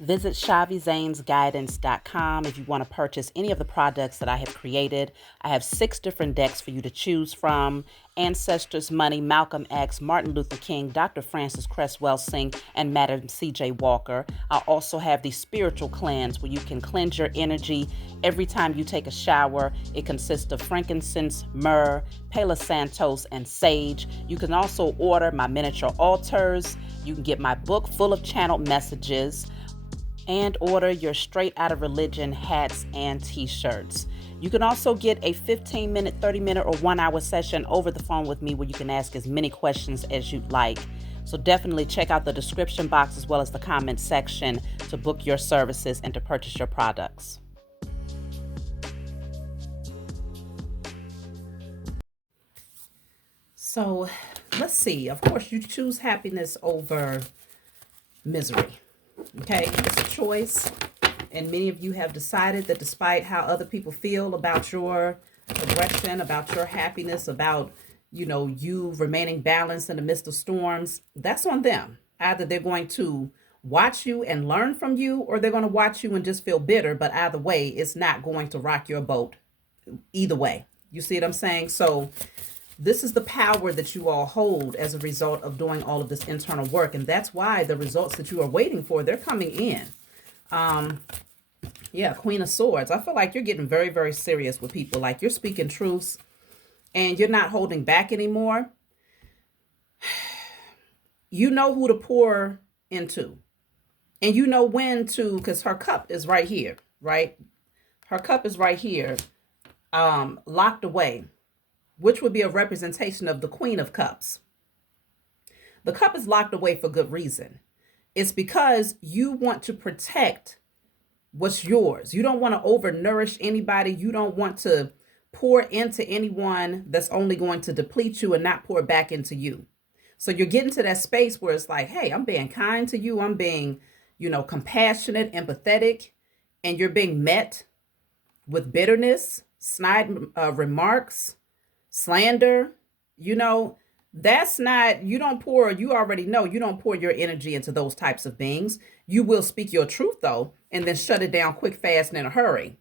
Visit ShaviZanesGuidance.com if you want to purchase any of the products that I have created. I have 6 different decks for you to choose from: Ancestors Money, Malcolm X, Martin Luther King, Dr. Francis Cresswell Singh, and Madam C.J. Walker. I also have the Spiritual Cleanse, where you can cleanse your energy every time you take a shower. It consists of frankincense, myrrh, Palo Santos, and sage. You can also order my miniature altars. You can get my book full of channeled messages, and order your Straight Outta Religion hats and t-shirts. You can also get a 15-minute, 30-minute, or 1-hour session over the phone with me where you can ask as many questions as you'd like. So definitely check out the description box as well as the comment section to book your services and to purchase your products. So let's see. Of course, you choose happiness over misery. Okay, it's a choice. And many of you have decided that despite how other people feel about your progression, about your happiness, about, you remaining balanced in the midst of storms, that's on them. Either they're going to watch you and learn from you, or they're going to watch you and just feel bitter. But either way, it's not going to rock your boat. Either way. You see what I'm saying? So this is the power that you all hold as a result of doing all of this internal work. And that's why the results that you are waiting for, they're coming in. Yeah, Queen of Swords. I feel like you're getting very, very serious with people. Like, you're speaking truths and you're not holding back anymore. You know who to pour into. And you know when to, because her cup is right here, right? Her cup is right here, locked away, which would be a representation of the Queen of Cups. The cup is locked away for good reason. It's because you want to protect what's yours. You don't want to overnourish anybody. You don't want to pour into anyone that's only going to deplete you and not pour back into you. So you're getting to that space where it's like, hey, I'm being kind to you. I'm being, compassionate, empathetic, and you're being met with bitterness, snide remarks, slander. That's not, you don't pour, you already know, you don't pour your energy into those types of beings. You will speak your truth though, and then shut it down quick, fast, and in a hurry.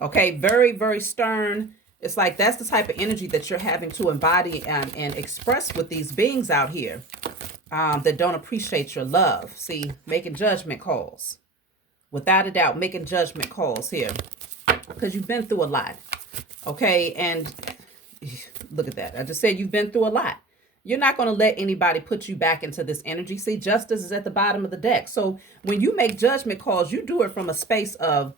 Okay, very, very stern. It's like that's the type of energy that you're having to embody and express with these beings out here that don't appreciate your love. See, making judgment calls. Without a doubt, making judgment calls here. Because you've been through a lot. Okay, and look at that. I just said you've been through a lot. You're not going to let anybody put you back into this energy. See, justice is at the bottom of the deck. So when you make judgment calls, you do it from a space of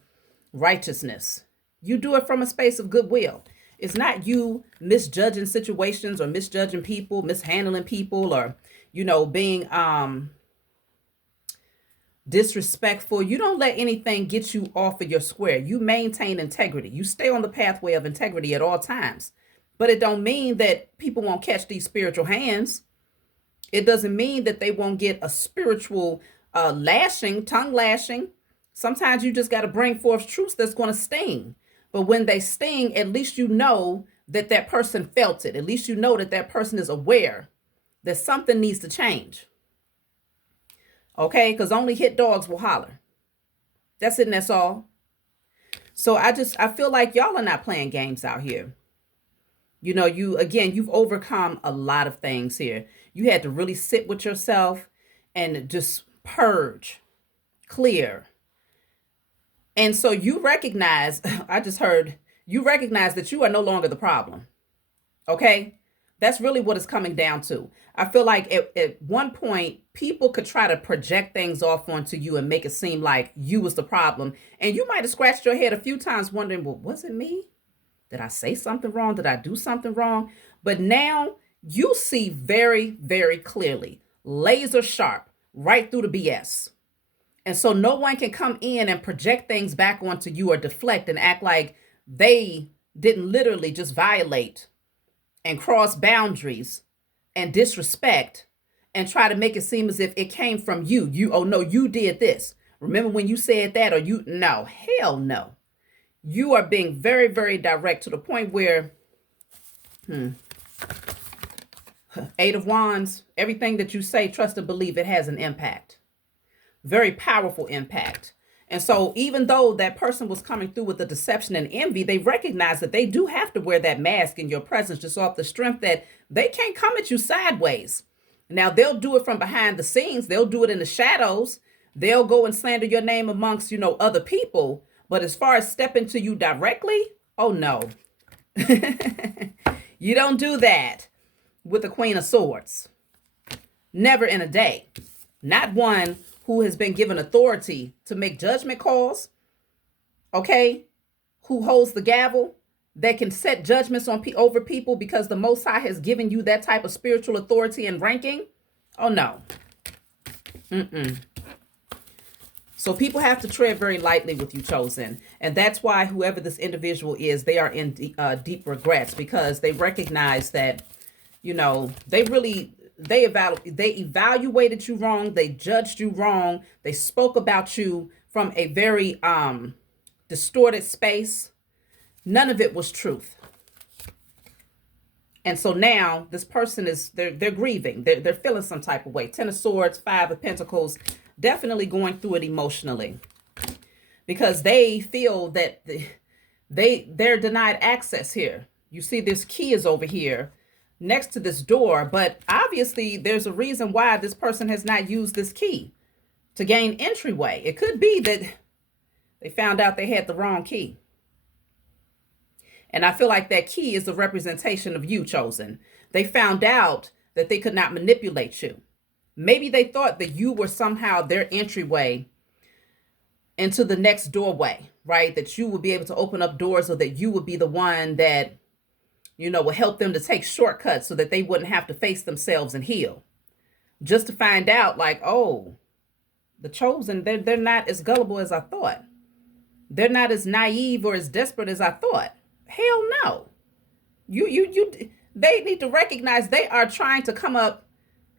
righteousness. You do it from a space of goodwill. It's not you misjudging situations or misjudging people, mishandling people, or, being disrespectful. You don't let anything get you off of your square. You maintain integrity. You stay on the pathway of integrity at all times. But it don't mean that people won't catch these spiritual hands. It doesn't mean that they won't get a spiritual lashing, tongue lashing. Sometimes you just got to bring forth truths that's going to sting. But when they sting, at least you know that that person felt it. At least you know that that person is aware that something needs to change. Okay? Because only hit dogs will holler. That's it and that's all. So I feel like y'all are not playing games out here. You've overcome a lot of things here. You had to really sit with yourself and just purge, clear. And so you recognize, I just heard, you recognize that you are no longer the problem. Okay? That's really what it's coming down to. I feel like at one point, people could try to project things off onto you and make it seem like you was the problem. And you might have scratched your head a few times wondering, well, was it me? Did I say something wrong? Did I do something wrong? But now you see very, very clearly, laser sharp, right through the BS. And so no one can come in and project things back onto you or deflect and act like they didn't literally just violate and cross boundaries and disrespect and try to make it seem as if it came from you. Oh no, you did this. Remember when you said that? Or no, hell no. You are being very, very direct to the point where, 8 of Wands, everything that you say, trust and believe it has an impact. very powerful impact. And so even though that person was coming through with the deception and envy, they recognize that they do have to wear that mask in your presence just off the strength that they can't come at you sideways. Now, they'll do it from behind the scenes. They'll do it in the shadows. They'll go and slander your name amongst, other people. But as far as stepping to you directly, oh no. You don't do that with the Queen of Swords. Never in a day. Not one who has been given authority to make judgment calls, okay? Who holds the gavel, that can set judgments over people because the Most High has given you that type of spiritual authority and ranking. Oh, no. So people have to tread very lightly with you, chosen. And that's why whoever this individual is, they are in deep regrets, because they recognize that, they evaluated you wrong. They judged you wrong. They spoke about you from a very distorted space. None of it was truth. And so now this person they're grieving. They're feeling some type of way. 10 of Swords, 5 of Pentacles, definitely going through it emotionally, because they feel that they're denied access here. You see, this key is over here next to this door, but obviously there's a reason why this person has not used this key to gain entryway. It could be that they found out they had the wrong key. And I feel like that key is a representation of you, chosen. They found out that they could not manipulate you. Maybe they thought that you were somehow their entryway into the next doorway, right? That you would be able to open up doors, or that you would be the one that will help them to take shortcuts so that they wouldn't have to face themselves and heal. Just to find out, like, oh, the chosen, they're not as gullible as I thought. They're not as naive or as desperate as I thought. Hell no. They need to recognize they are trying to come up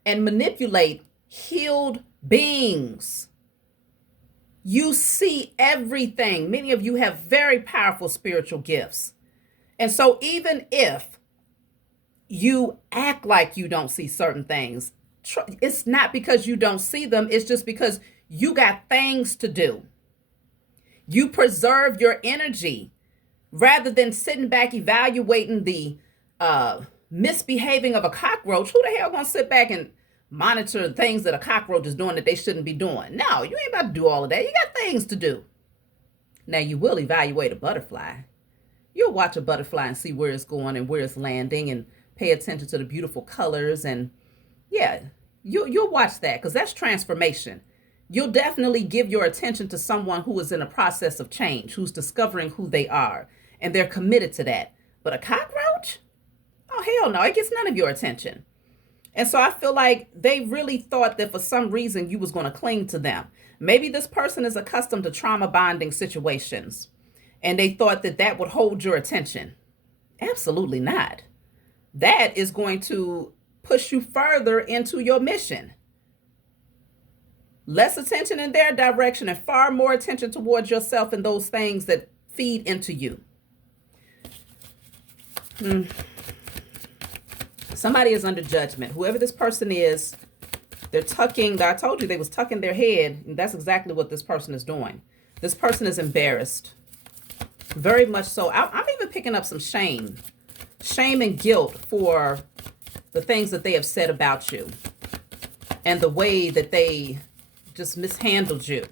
and manipulate healed beings. You see everything. Many of you have very powerful spiritual gifts. And so even if you act like you don't see certain things, it's not because you don't see them. It's just because you got things to do. You preserve your energy rather than sitting back evaluating the misbehaving of a cockroach. Who the hell gonna sit back and monitor things that a cockroach is doing that they shouldn't be doing? No, you ain't about to do all of that. You got things to do. Now, you will evaluate a butterfly. You'll watch a butterfly and see where it's going and where it's landing, and pay attention to the beautiful colors. And yeah, you'll watch that, because that's transformation. You'll definitely give your attention to someone who is in a process of change, who's discovering who they are, and they're committed to that. But a cockroach? Oh, hell no, it gets none of your attention. And so I feel like they really thought that for some reason you was going to cling to them. Maybe this person is accustomed to trauma bonding situations, and they thought that that would hold your attention. Absolutely not. That is going to push you further into your mission. Less attention in their direction and far more attention towards yourself and those things that feed into you. Somebody is under judgment. Whoever this person is, they're tucking. I told you they was tucking their head. And that's exactly what this person is doing. This person is embarrassed. Very much so. I'm even picking up some shame. Shame and guilt for the things that they have said about you. And the way that they just mishandled you.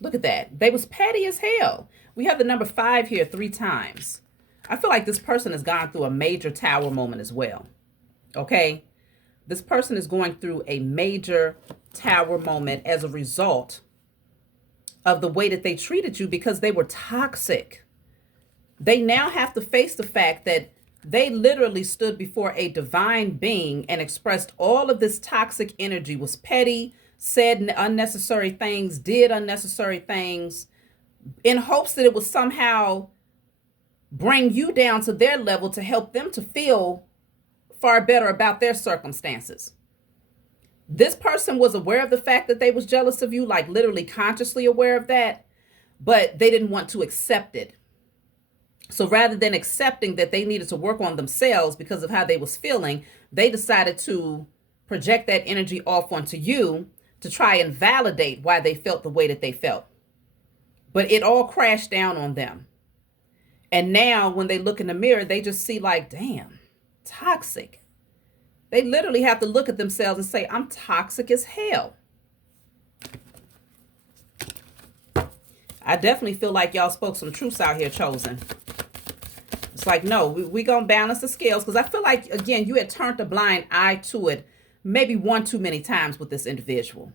Look at that. They was petty as hell. We have the number 5 here 3 times. I feel like this person has gone through a major tower moment as well. Okay? This person is going through a major tower moment as a result of the way that they treated you, because they were toxic. They now have to face the fact that they literally stood before a divine being and expressed all of this toxic energy, was petty, said unnecessary things, did unnecessary things, in hopes that it would somehow bring you down to their level to help them to feel far better about their circumstances. This person was aware of the fact that they was jealous of you, like literally consciously aware of that, but they didn't want to accept it. So rather than accepting that they needed to work on themselves because of how they was feeling, they decided to project that energy off onto you to try and validate why they felt the way that they felt. But it all crashed down on them. And now when they look in the mirror, they just see like, damn, toxic. They literally have to look at themselves and say, I'm toxic as hell. I definitely feel like y'all spoke some truths out here, Chosen. It's like, no, we going to balance the scales. Because I feel like, again, you had turned a blind eye to it maybe one too many times with this individual.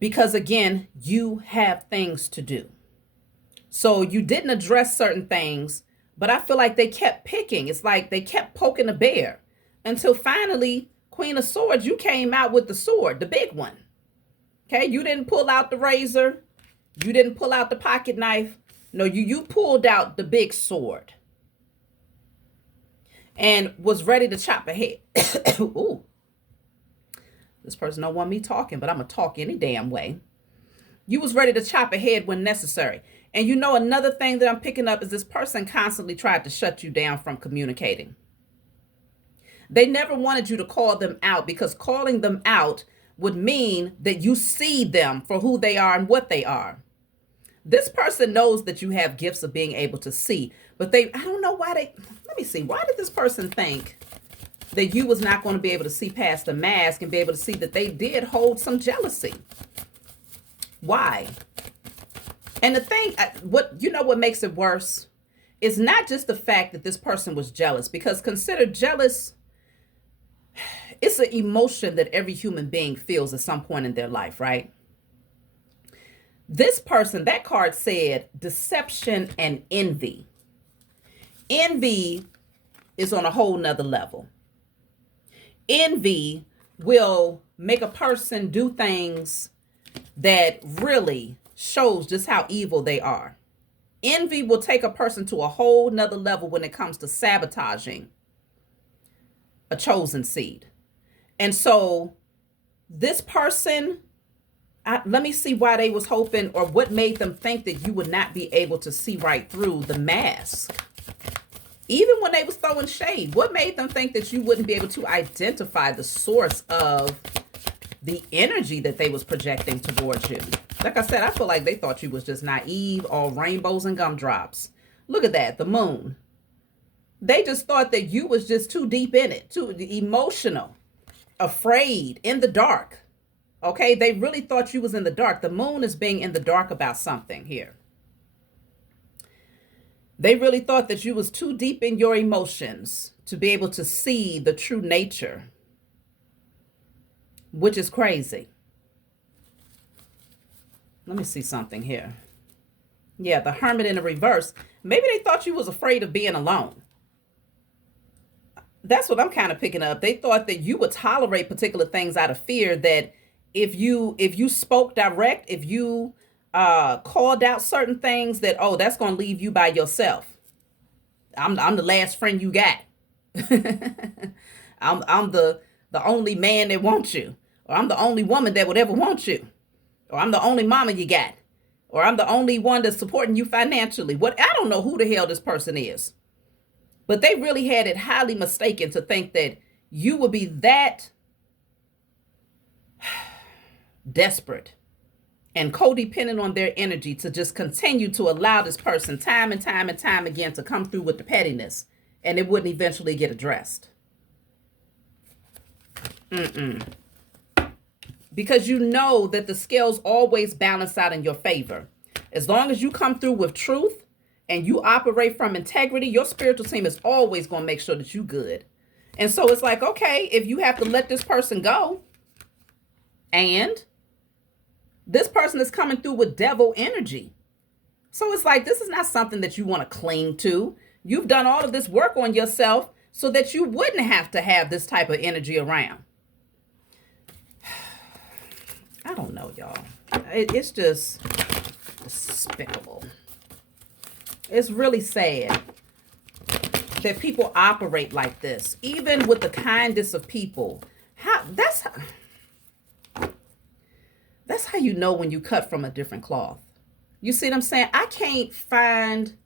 Because, again, you have things to do. So you didn't address certain things, but I feel like they kept picking. It's like they kept poking the bear until finally, Queen of Swords, you came out with the sword, the big one. Okay, you didn't pull out the razor. You didn't pull out the pocket knife. No, you pulled out the big sword and was ready to chop a head. Ooh, this person don't want me talking, but I'm going to talk any damn way. You was ready to chop a head when necessary. And you know, another thing that I'm picking up is this person constantly tried to shut you down from communicating. They never wanted you to call them out, because calling them out would mean that you see them for who they are and what they are. This person knows that you have gifts of being able to see, but I don't know why let me see. Why did this person think that you was not going to be able to see past the mask and be able to see that they did hold some jealousy? Why? And the thing, what makes it worse is not just the fact that this person was jealous, because consider jealous, it's an emotion that every human being feels at some point in their life, right? This person, that card said deception and envy. Envy is on a whole nother level. Envy will make a person do things that really shows just how evil they are. Envy will take a person to a whole nother level when it comes to sabotaging a chosen seed. And so this person, let me see why they was hoping, or what made them think that you would not be able to see right through the mask. Even when they was throwing shade, what made them think that you wouldn't be able to identify the source of the energy that they was projecting towards you? Like I said, I feel like they thought you was just naive, all rainbows and gumdrops. Look at that, the moon. They just thought that you was just too deep in it, too emotional, afraid, in the dark. Okay, they really thought you was in the dark. The moon is being in the dark about something here. They really thought that you was too deep in your emotions to be able to see the true nature, which is crazy. Let me see something here. Yeah, the Hermit in the reverse. Maybe they thought you was afraid of being alone. That's what I'm kind of picking up. They thought that you would tolerate particular things out of fear, that if you spoke direct, if you called out certain things, that, oh, that's going to leave you by yourself. I'm the last friend you got. I'm the only man that wants you, or I'm the only woman that would ever want you, or I'm the only mama you got, or I'm the only one that's supporting you financially. I don't know who the hell this person is, but they really had it highly mistaken to think that you would be that desperate and codependent on their energy to just continue to allow this person time and time and time again to come through with the pettiness, and it wouldn't eventually get addressed. Because you know that the scales always balance out in your favor. As long as you come through with truth and you operate from integrity, your spiritual team is always going to make sure that you're good. And so it's like, okay, if you have to let this person go, and this person is coming through with devil energy. So it's like, this is not something that you want to cling to. You've done all of this work on yourself so that you wouldn't have to have this type of energy around. I don't know, y'all. It's just despicable. It's really sad that people operate like this, even with the kindest of people. That's how you know when you cut from a different cloth. You see what I'm saying? I can't find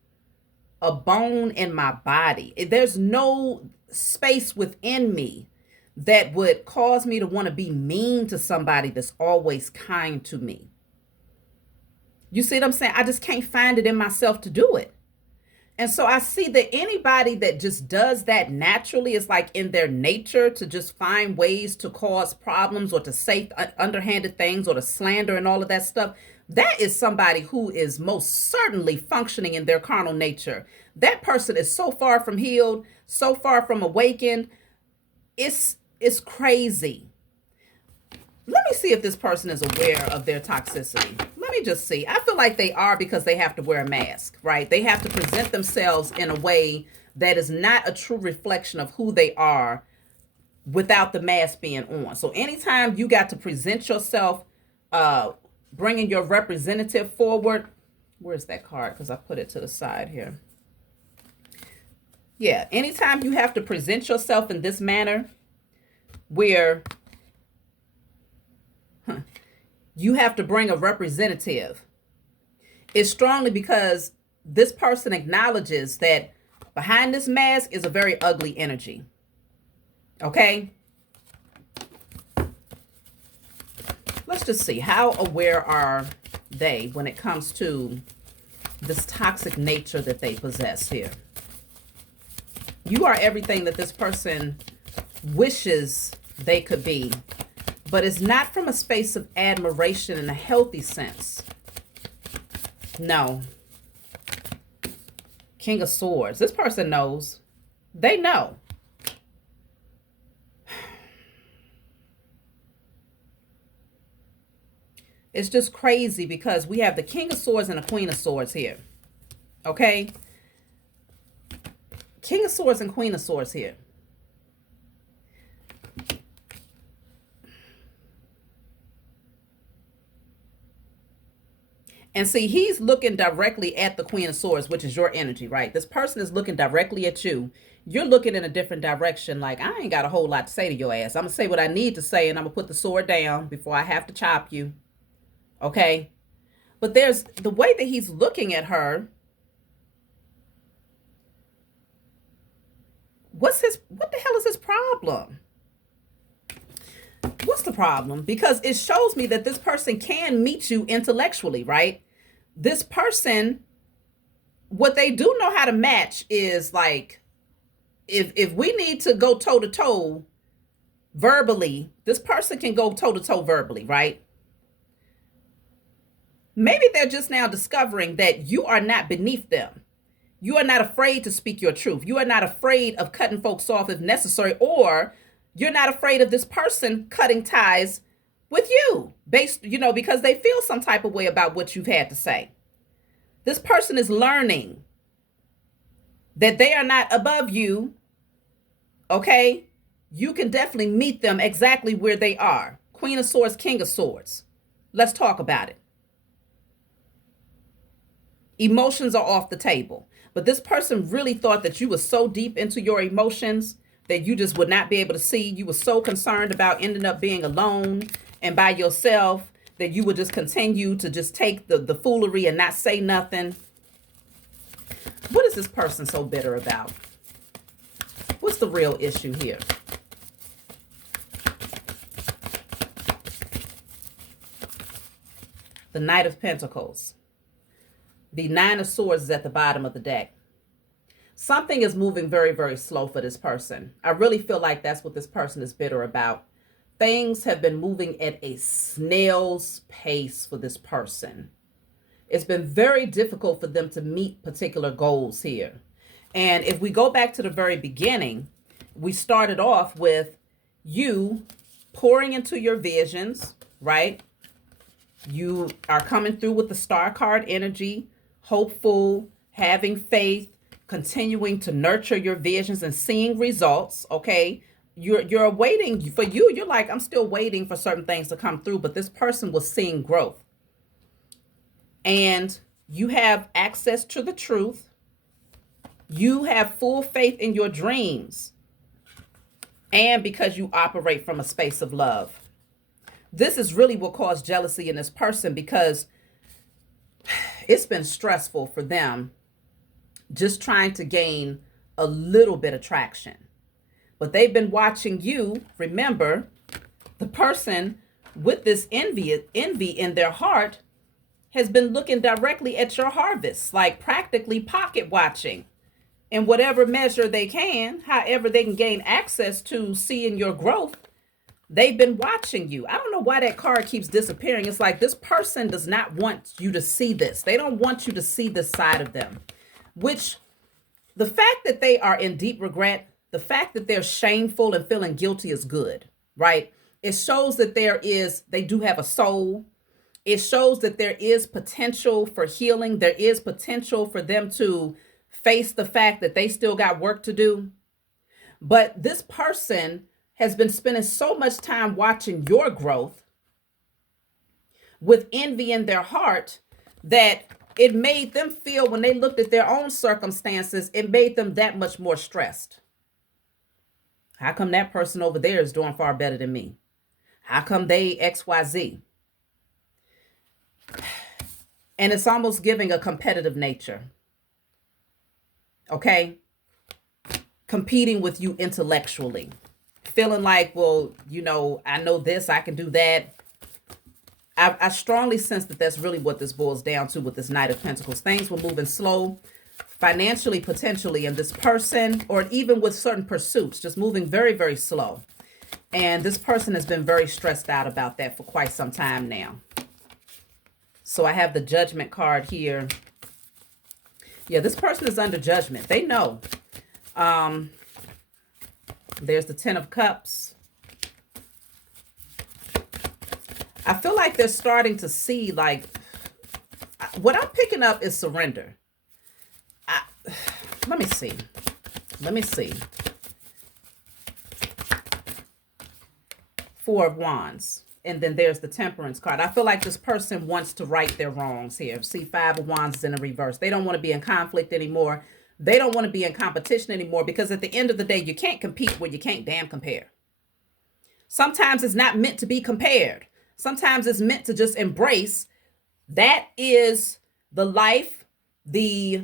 a bone in my body. There's no space within me that would cause me to want to be mean to somebody that's always kind to me. You see what I'm saying? I just can't find it in myself to do it. And so I see that anybody that just does that naturally is like in their nature to just find ways to cause problems or to say underhanded things or to slander and all of that stuff. That is somebody who is most certainly functioning in their carnal nature. That person is so far from healed, so far from awakened. It's crazy. Let me see if this person is aware of their toxicity. Let me just see. I feel like they are because they have to wear a mask, right? They have to present themselves in a way that is not a true reflection of who they are without the mask being on. So anytime you got to present yourself, bringing your representative forward, where's that card? Because I put it to the side here. Yeah, anytime you have to present yourself in this manner where you have to bring a representative, it's strongly because this person acknowledges that behind this mask is a very ugly energy. Okay? Let's just see. How aware are they when it comes to this toxic nature that they possess here? You are everything that this person wishes they could be, but it's not from a space of admiration in a healthy sense. No. King of Swords. This person knows. They know. It's just crazy because we have the King of Swords and the Queen of Swords here. Okay? King of Swords and Queen of Swords here. And see, he's looking directly at the Queen of Swords, which is your energy, right? This person is looking directly at you. You're looking in a different direction. Like, I ain't got a whole lot to say to your ass. I'm going to say what I need to say, and I'm going to put the sword down before I have to chop you. Okay? But there's the way that he's looking at her. What the hell is his problem? What's the problem? Because it shows me that this person can meet you intellectually, right? This person, what they do know how to match is like, if we need to go toe to toe verbally, this person can go toe to toe verbally, right? Maybe they're just now discovering that you are not beneath them. You are not afraid to speak your truth. You are not afraid of cutting folks off if necessary, or you're not afraid of this person cutting ties with you based, because they feel some type of way about what you've had to say. This person is learning that they are not above you. Okay? You can definitely meet them exactly where they are. Queen of Swords, King of Swords. Let's talk about it. Emotions are off the table. But this person really thought that you were so deep into your emotions that you just would not be able to see. You were so concerned about ending up being alone and by yourself that you would just continue to just take the foolery and not say nothing. What is this person so bitter about? What's the real issue here? The Knight of Pentacles. The Nine of Swords is at the bottom of the deck. Something is moving very, very slow for this person. I really feel like that's what this person is bitter about. Things have been moving at a snail's pace for this person. It's been very difficult for them to meet particular goals here. And if we go back to the very beginning, we started off with you pouring into your visions, right? You are coming through with the Star card energy, hopeful, having faith, continuing to nurture your visions and seeing results. Okay, you're waiting for you. You're like, I'm still waiting for certain things to come through, but this person was seeing growth, and you have access to the truth. You have full faith in your dreams, and because you operate from a space of love. This is really what caused jealousy in this person, because it's been stressful for them just trying to gain a little bit of traction. But they've been watching you. Remember, the person with this envy in their heart has been looking directly at your harvest, like practically pocket watching in whatever measure they can, however they can gain access to seeing your growth. They've been watching you. I don't know why that card keeps disappearing. It's like this person does not want you to see this. They don't want you to see this side of them, which the fact that they are in deep regret, the fact that they're shameful and feeling guilty is good, right? It shows that they do have a soul. It shows that there is potential for healing. There is potential for them to face the fact that they still got work to do. But this person has been spending so much time watching your growth with envy in their heart that it made them feel, when they looked at their own circumstances, it made them that much more stressed. How come that person over there is doing far better than me? How come they XYZ? And it's almost giving a competitive nature. Okay? Competing with you intellectually. Feeling like, well, I know this, I can do that. I strongly sense that that's really what this boils down to with this Knight of Pentacles. Things were moving slow, financially, potentially, in this person, or even with certain pursuits, just moving very, very slow. And this person has been very stressed out about that for quite some time now. So I have the Judgment card here. Yeah, this person is under judgment. They know. There's the Ten of Cups. I feel like they're starting to see, like, what I'm picking up is surrender. Let me see. Four of Wands. And then there's the Temperance card. I feel like this person wants to right their wrongs here. See, Five of Wands is in the reverse. They don't want to be in conflict anymore. They don't want to be in competition anymore, because at the end of the day, you can't compete where you can't damn compare. Sometimes it's not meant to be compared. Sometimes it's meant to just embrace. That is the life, the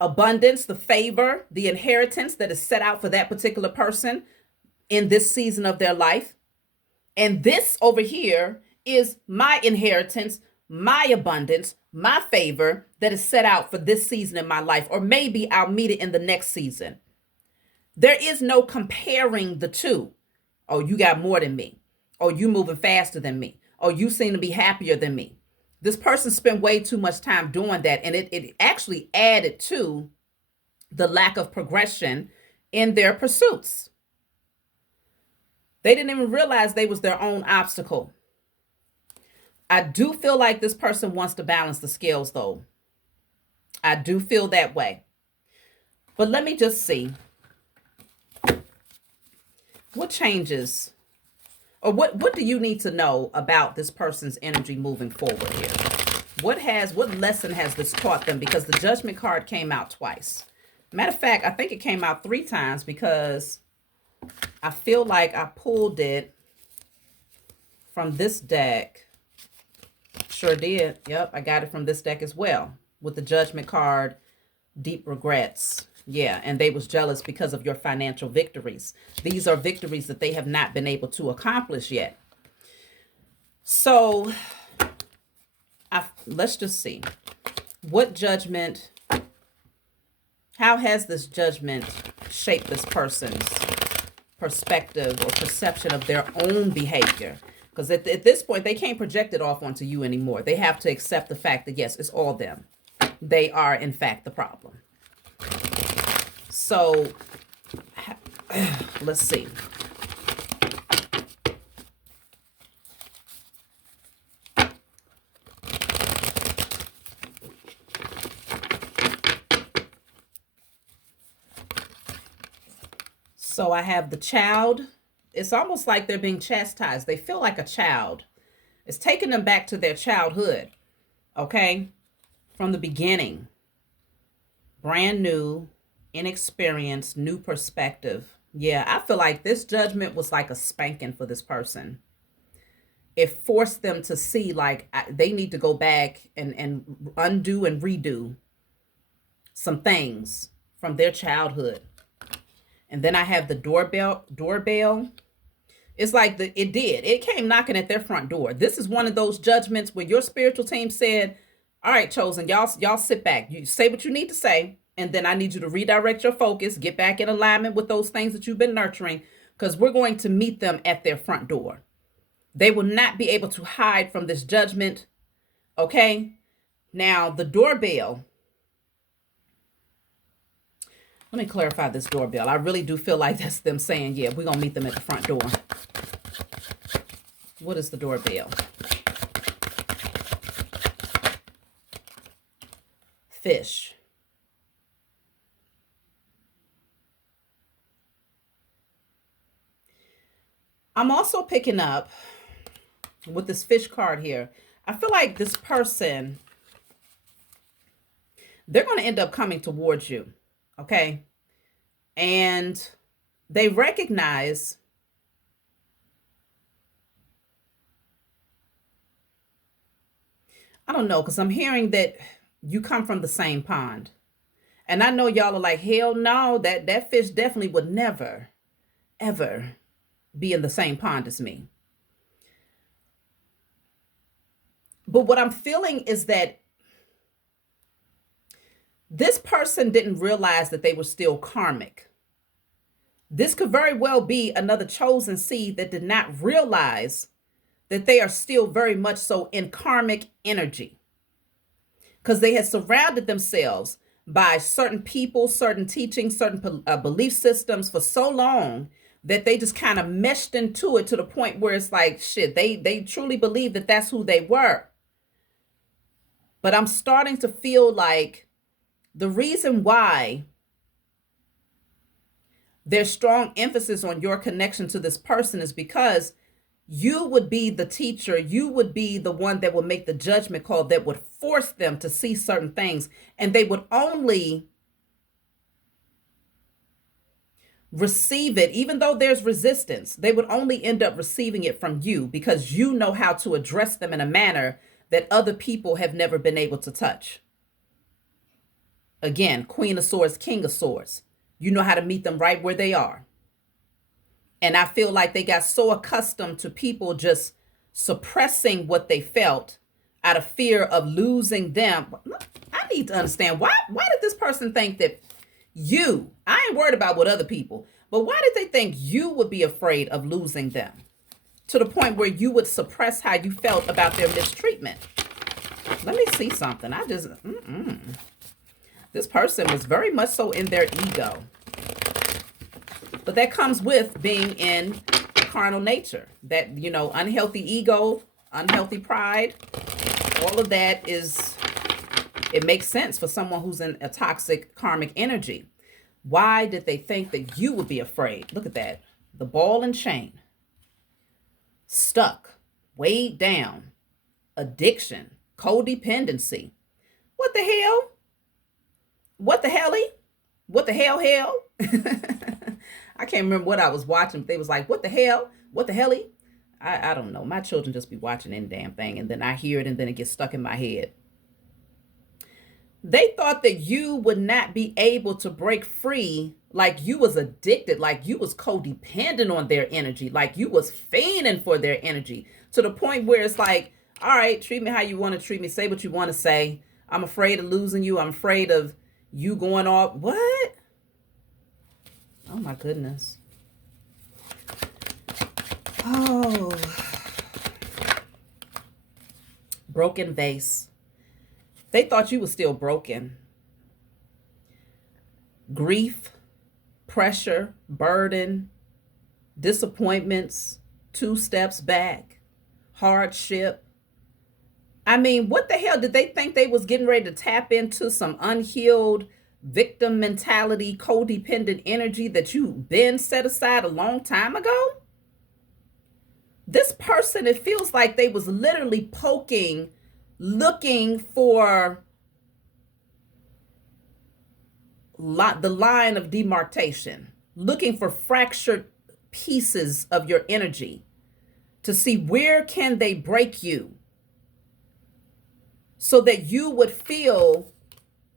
abundance, the favor, the inheritance that is set out for that particular person in this season of their life. And this over here is my inheritance, my abundance, my favor that is set out for this season in my life. Or maybe I'll meet it in the next season. There is no comparing the two. Oh, you got more than me. Oh, you moving faster than me. Oh, you seem to be happier than me. This person spent way too much time doing that. And it actually added to the lack of progression in their pursuits. They didn't even realize they was their own obstacle. I do feel like this person wants to balance the scales, though. I do feel that way. But let me just see. What changes, or what do you need to know about this person's energy moving forward here? What lesson has this taught them? Because the Judgment card came out twice. Matter of fact, I think it came out 3 times, because I feel like I pulled it from this deck. Sure did. Yep, I got it from this deck as well. With the Judgment card, deep regrets. Yeah, and they was jealous because of your financial victories. These are victories that they have not been able to accomplish yet. So, let's just see. What judgment, how has this judgment shaped this person's perspective or perception of their own behavior? Because at this point, they can't project it off onto you anymore. They have to accept the fact that, yes, it's all them. They are, in fact, the problem. So, let's see. So I have the child. It's almost like they're being chastised. They feel like a child. It's taking them back to their childhood. Okay? From the beginning. Brand new, inexperienced, new perspective. Yeah, I feel like this judgment was like a spanking for this person. It forced them to see like they need to go back and undo and redo some things from their childhood. And then I have the doorbell. It's like it came knocking at their front door. This is one of those judgments where your spiritual team said, all right, chosen, y'all sit back. You say what you need to say, and then I need you to redirect your focus, get back in alignment with those things that you've been nurturing, because we're going to meet them at their front door. They will not be able to hide from this judgment. Okay? Now, the doorbell. Let me clarify this doorbell. I really do feel like that's them saying, yeah, we're going to meet them at the front door. What is the doorbell? Fish. I'm also picking up with this fish card here. I feel like this person, they're going to end up coming towards you. Okay. And they recognize I don't know, because I'm hearing that you come from the same pond. And I know y'all are like, hell no, that fish definitely would never, ever be in the same pond as me. But what I'm feeling is that this person didn't realize that they were still karmic. This could very well be another chosen seed that did not realize that they are still very much so in karmic energy. Because they had surrounded themselves by certain people, certain teachings, certain belief systems for so long that they just kind of meshed into it to the point where it's like, shit, they truly believe that that's who they were. But I'm starting to feel like the reason why there's strong emphasis on your connection to this person is because you would be the teacher. You would be the one that would make the judgment call that would force them to see certain things. And they would only receive it, even though there's resistance, they would only end up receiving it from you because you know how to address them in a manner that other people have never been able to touch. Again, Queen of Swords, King of Swords. You know how to meet them right where they are. And I feel like they got so accustomed to people just suppressing what they felt out of fear of losing them. I need to understand why did this person think that I ain't worried about what other people, but why did they think you would be afraid of losing them to the point where you would suppress how you felt about their mistreatment? Let me see something. This person was very much so in their ego. But that comes with being in carnal nature. That, unhealthy ego, unhealthy pride, all of that it makes sense for someone who's in a toxic karmic energy. Why did they think that you would be afraid? Look at that. The ball and chain. Stuck, weighed down, addiction, codependency. What the hell? What the helly? What the hell? I can't remember what I was watching. But they was like, what the hell? What the helly? I don't know. My children just be watching any damn thing. And then I hear it and then it gets stuck in my head. They thought that you would not be able to break free, like you was addicted, like you was codependent on their energy, like you was fiending for their energy, to the point where it's like, all right, treat me how you want to treat me. Say what you want to say. I'm afraid of losing you. I'm afraid of you going off. What? Oh my goodness. Oh. Broken vase. They thought you were still broken. Grief, pressure, burden, disappointments, 2 steps back, hardship. I mean, what the hell did they think they was getting ready to tap into? Some unhealed victim mentality, codependent energy that you been set aside a long time ago? This person, it feels like they was literally poking, looking for the line of demarcation, looking for fractured pieces of your energy to see where can they break you so that you would feel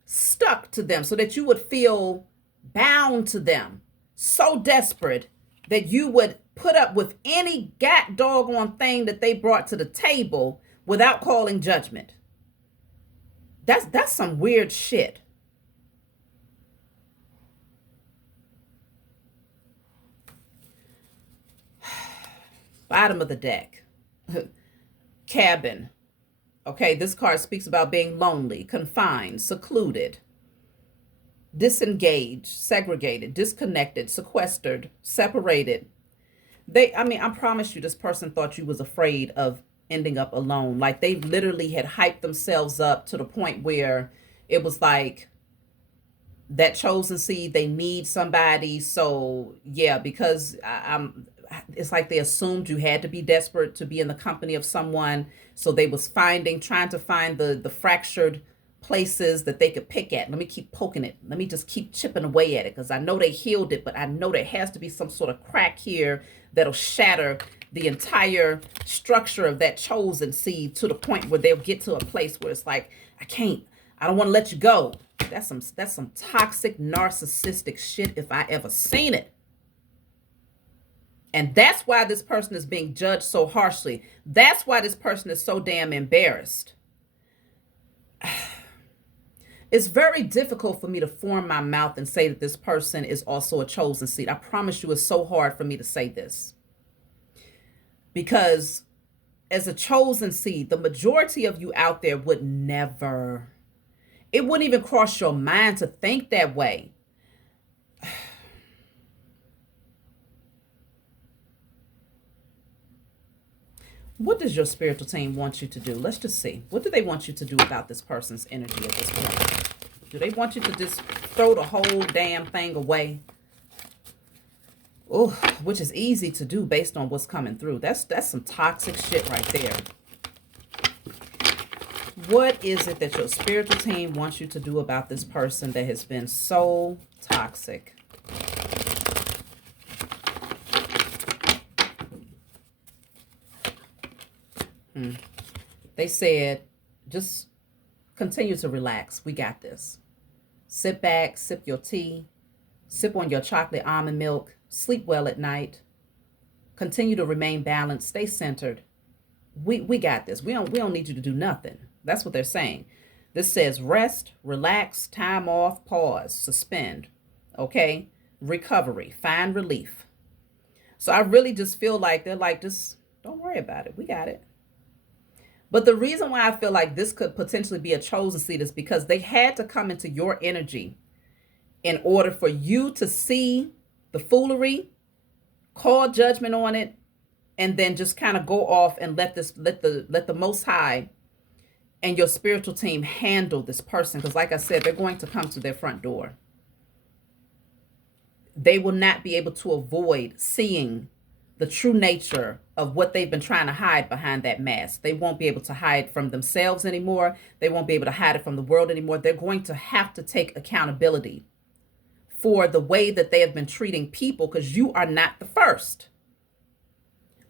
stuck to them, so that you would feel bound to them, so desperate that you would put up with any god doggone thing that they brought to the table without calling judgment. That's some weird shit. Bottom of the deck. Cabin. Okay, this card speaks about being lonely, confined, secluded, disengaged, segregated, disconnected, sequestered, separated. I promise you, this person thought you was afraid of ending up alone. Like, they literally had hyped themselves up to the point where it was like that chosen seed, they need somebody. So yeah, because I'm it's like they assumed you had to be desperate to be in the company of someone. So they was trying to find the fractured places that they could pick at. Let me keep poking it. Let me just keep chipping away at it, because I know they healed it, but I know there has to be some sort of crack here that'll shatter the entire structure of that chosen seed to the point where they'll get to a place where it's like, I don't want to let you go. That's some toxic narcissistic shit if I ever seen it. And that's why this person is being judged so harshly. That's why this person is so damn embarrassed. It's very difficult for me to form my mouth and say that this person is also a chosen seed. I promise you, it's so hard for me to say this. Because as a chosen seed, the majority of you out there would never, it wouldn't even cross your mind to think that way. What does your spiritual team want you to do? Let's just see. What do they want you to do about this person's energy at this point? Do they want you to just throw the whole damn thing away? Oh, which is easy to do based on what's coming through. That's some toxic shit right there. What is it that your spiritual team wants you to do about this person that has been so toxic? They said, just continue to relax. We got this. Sit back, sip your tea, sip on your chocolate almond milk, sleep well at night, continue to remain balanced, stay centered. We got this. We don't need you to do nothing. That's what they're saying. This says rest, relax, time off, pause, suspend. Okay? Recovery, find relief. So I really just feel like they're like, just don't worry about it. We got it. But the reason why I feel like this could potentially be a chosen seed is because they had to come into your energy in order for you to see the foolery, call judgment on it, and then just kind of go off and let the Most High and your spiritual team handle this person. Because like I said, they're going to come to their front door. They will not be able to avoid seeing the true nature of what they've been trying to hide behind that mask. They won't be able to hide from themselves anymore. They won't be able to hide it from the world anymore. They're going to have to take accountability for the way that they have been treating people, because you are not the first.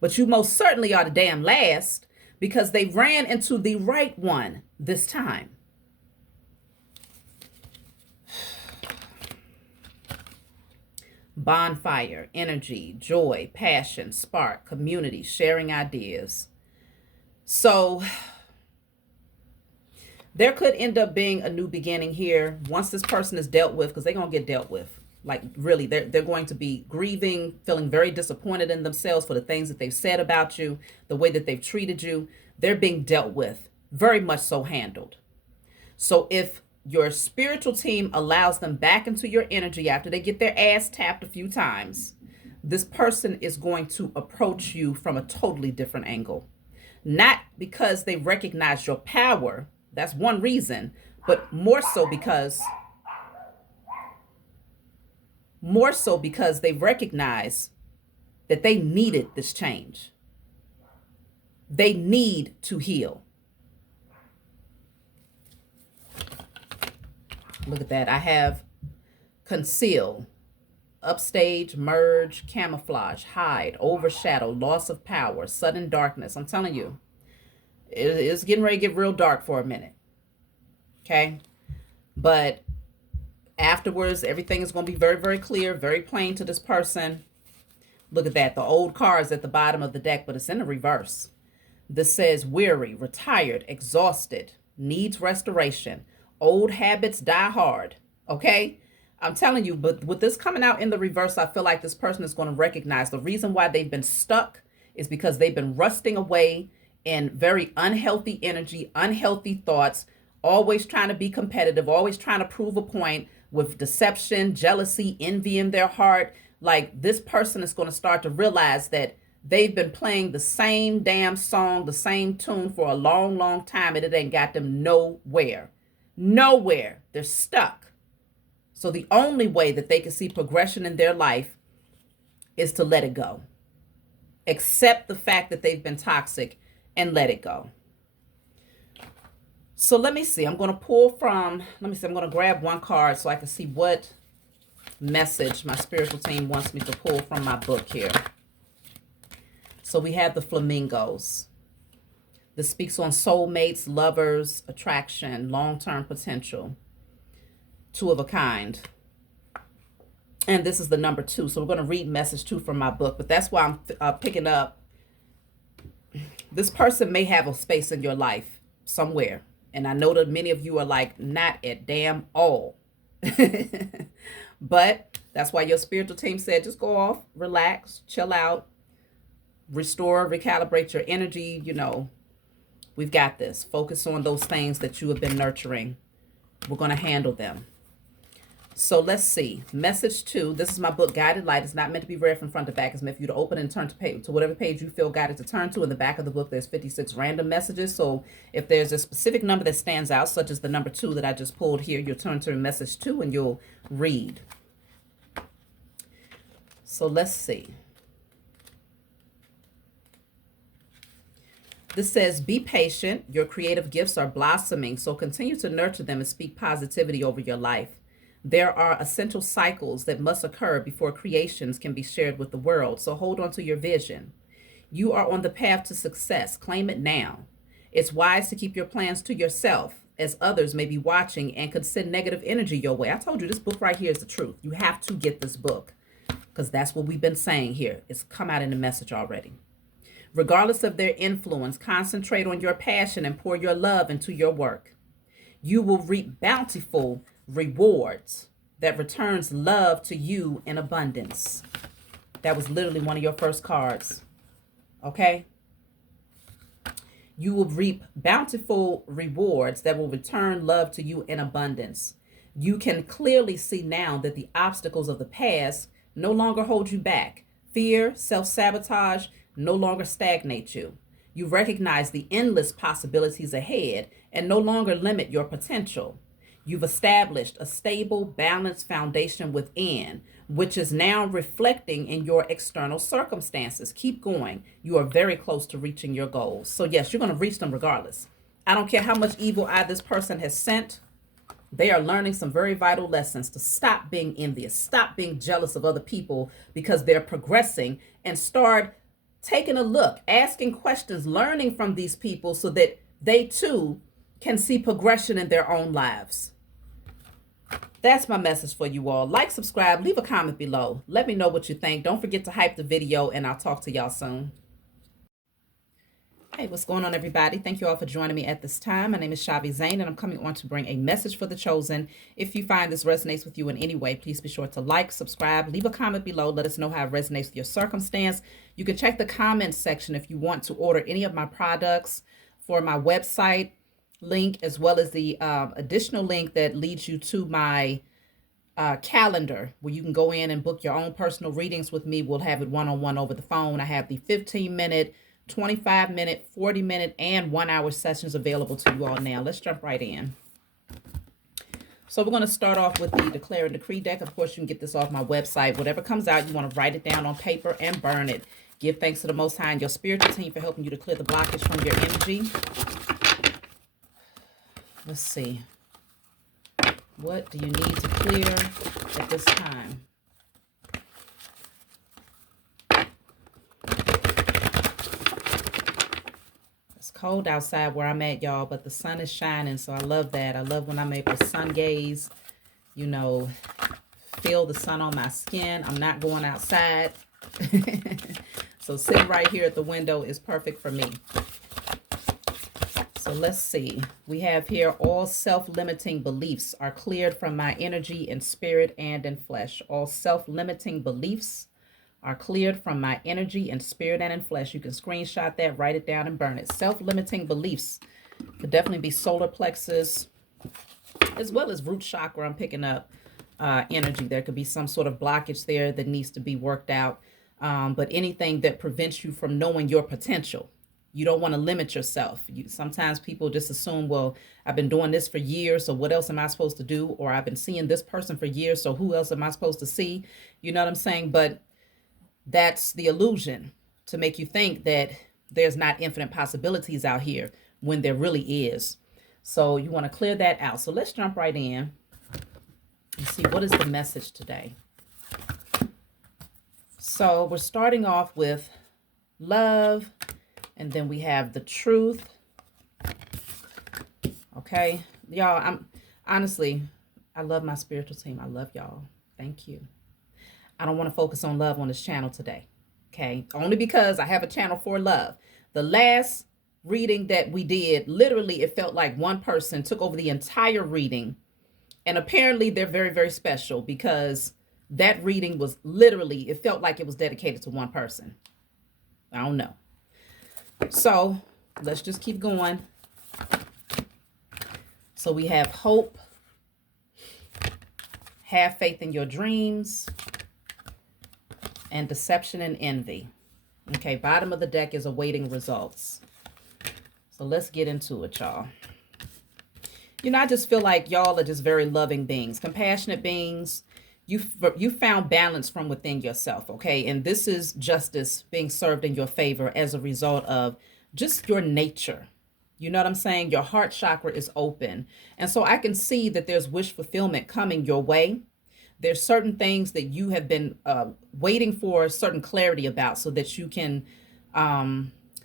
But you most certainly are the damn last, because they ran into the right one this time. Bonfire, energy, joy, passion, spark, community, sharing ideas. So there could end up being a new beginning here once this person is dealt with, because they're going to get dealt with. Like, really, they're going to be grieving, feeling very disappointed in themselves for the things that they've said about you, the way that they've treated you. They're being dealt with, very much so handled. So if your spiritual team allows them back into your energy after they get their ass tapped a few times, this person is going to approach you from a totally different angle. Not because they recognize your power, that's one reason, but more so because they recognize that they needed this change. They need to heal. Look at that. I have conceal, upstage, merge, camouflage, hide, overshadow, loss of power, sudden darkness. I'm telling you, it's getting ready to get real dark for a minute. Okay? But Afterwards, everything is going to be very, very clear, very plain to this person. Look at that. The old card is at the bottom of the deck, but it's in the reverse. This says weary, retired, exhausted, needs restoration. Old habits die hard. Okay? I'm telling you, but with this coming out in the reverse, I feel like this person is going to recognize the reason why they've been stuck is because they've been rusting away in very unhealthy energy, unhealthy thoughts, always trying to be competitive, always trying to prove a point with deception, jealousy, envy in their heart. Like, this person is going to start to realize that they've been playing the same damn song, the same tune for a long, long time, and it ain't got them nowhere. Nowhere. They're stuck. So the only way that they can see progression in their life is to let it go. Accept the fact that they've been toxic and let it go. So let me see. I'm going to pull from, I'm going to grab one card so I can see what message my spiritual team wants me to pull from my book here. So we have the flamingos. This speaks on soulmates, lovers, attraction, long-term potential, two of a kind. And this is the number 2. So we're going to read message 2 from my book, but that's why I'm picking up. This person may have a space in your life somewhere. And I know that many of you are like, not at damn all. But that's why your spiritual team said, just go off, relax, chill out, restore, recalibrate your energy. You know, we've got this. Focus on those things that you have been nurturing. We're going to handle them. So let's see. Message 2. This is my book, Guided Light. It's not meant to be read from front to back. It's meant for you to open and turn to whatever page you feel guided to turn to. In the back of the book, there's 56 random messages. So if there's a specific number that stands out, such as the number 2 that I just pulled here, you'll turn to message 2 and you'll read. So let's see. This says, be patient. Your creative gifts are blossoming, so continue to nurture them and speak positivity over your life. There are essential cycles that must occur before creations can be shared with the world, so hold on to your vision. You are on the path to success. Claim it now. It's wise to keep your plans to yourself, as others may be watching and could send negative energy your way. I told you this book right here is the truth. You have to get this book, because that's what we've been saying here. It's come out in the message already. Regardless of their influence, concentrate on your passion and pour your love into your work. You will reap bountiful rewards that returns love to you in abundance. That was literally one of your first cards. Okay? You will reap bountiful rewards that will return love to you in abundance. You can clearly see now that the obstacles of the past no longer hold you back. Fear, self-sabotage no longer stagnate you. You recognize the endless possibilities ahead and no longer limit your potential. You've established a stable, balanced foundation within, which is now reflecting in your external circumstances. Keep going. You are very close to reaching your goals. So yes, you're going to reach them regardless. I don't care how much evil eye this person has sent. They are learning some very vital lessons to stop being envious, stop being jealous of other people because they're progressing, and start taking a look, asking questions, learning from these people so that they too can see progression in their own lives. That's my message for you all. Like, subscribe, leave a comment below. Let me know what you think. Don't forget to hype the video, and I'll talk to y'all soon. Hey, what's going on, everybody? Thank you all for joining me at this time. My name is Shavi Zane, and I'm coming on to bring a message for the chosen. If you find this resonates with you in any way, please be sure to like, subscribe, leave a comment below. Let us know how it resonates with your circumstance. You can check the comments section if you want to order any of my products for my website link, as well as the additional link that leads you to my calendar, where you can go in and book your own personal readings with me. We'll have it one-on-one over the phone. I have the 15-minute, 25-minute, 40-minute, and 1-hour sessions available to you all now. Let's jump right in. So we're going to start off with the Declare and Decree deck. Of course, you can get this off my website. Whatever comes out, you want to write it down on paper and burn it. Give thanks to the Most High and your spiritual team for helping you to clear the blockage from your energy. Let's see. What do you need to clear at this time? It's cold outside where I'm at, y'all, but the sun is shining, so I love that. I love when I'm able to sun gaze you know, feel the sun on my skin. I'm not going outside. So sitting right here at the window is perfect for me. So let's see. We have here, all self-limiting beliefs are cleared from my energy in spirit and in flesh. All self-limiting beliefs are cleared from my energy in spirit and in flesh. You can screenshot that, write it down, and burn it. Self-limiting beliefs could definitely be solar plexus, as well as root chakra. I'm picking up energy. There could be some sort of blockage there that needs to be worked out. But anything that prevents you from knowing your potential. You don't want to limit yourself. Sometimes people just assume, well, I've been doing this for years, so what else am I supposed to do? Or I've been seeing this person for years, so who else am I supposed to see? You know what I'm saying? But that's the illusion, to make you think that there's not infinite possibilities out here when there really is. So you want to clear that out. So let's jump right in and see what is the message today. So we're starting off with love, and then we have the truth. Okay, y'all, I love my spiritual team. I love y'all. Thank you. I don't want to focus on love on this channel today. Okay, only because I have a channel for love. The last reading that we did, literally, it felt like one person took over the entire reading. And apparently they're very, very special, because that reading was literally, it felt like it was dedicated to one person. I don't know. So let's just keep going. So we have hope, have faith in your dreams, and deception and envy. Okay, bottom of the deck is awaiting results. So let's get into it, y'all. You know, I just feel like y'all are just very loving beings, compassionate beings. You found balance from within yourself, okay? And this is justice being served in your favor as a result of just your nature. You know what I'm saying? Your heart chakra is open. And so I can see that there's wish fulfillment coming your way. There's certain things that you have been waiting for certain clarity about, so that you can